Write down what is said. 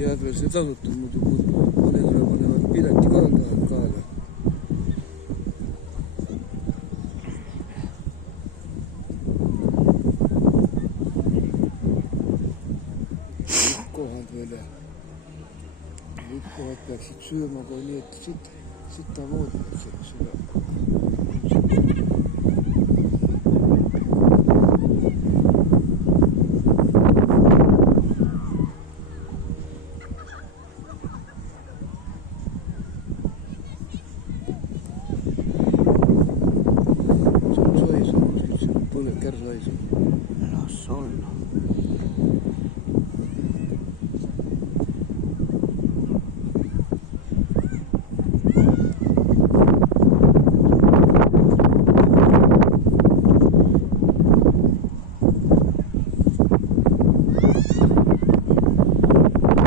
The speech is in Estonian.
ja veel see tasuta muidu mõnedele panevad pileti ka kaela. Kohad veel ja kohad peaksid sööma ka nii, et sita moodi peaks seda